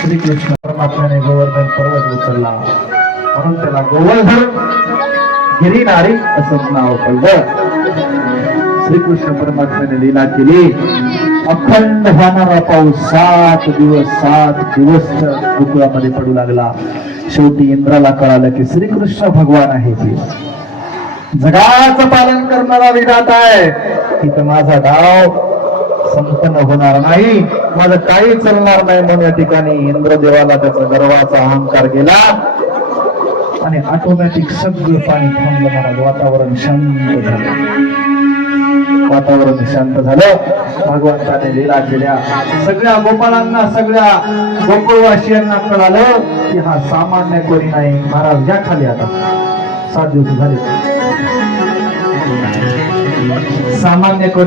श्रीकृष्ण परमात्म्याने गोवर्धन पर्वत उचलला म्हणून त्याला गोवर्धन गिरिनारी असं नाव पडलं. श्रीकृष्ण परमात्म्याने लीला केली. अखंड होणारा पाऊस 7 दिवस गोकुळामध्ये पडू लागला. शेवटी इंद्राला कळालं की श्रीकृष्ण भगवान आहे, ते जगाचं पालन करणारा विधाता आहे. तिथं माझा डाव संपन्न होणार नाही, माझं काही चालणार नाही म्हणून या ठिकाणी इंद्रदेवाला त्याचा गर्वाचा अहंकार गेला आणि ऑटोमॅटिक सगळं पाणी थांबलं. महाराज वातावरण शांत झालं. भगवंताने लीला केल्या. सगळ्या गोपाळांना, सगळ्या गोकुळवासियांना कळालं की हा सामान्य कोणी नाही. महाराज या खाली आता 7 दिवस झाले, सामान्य कोणी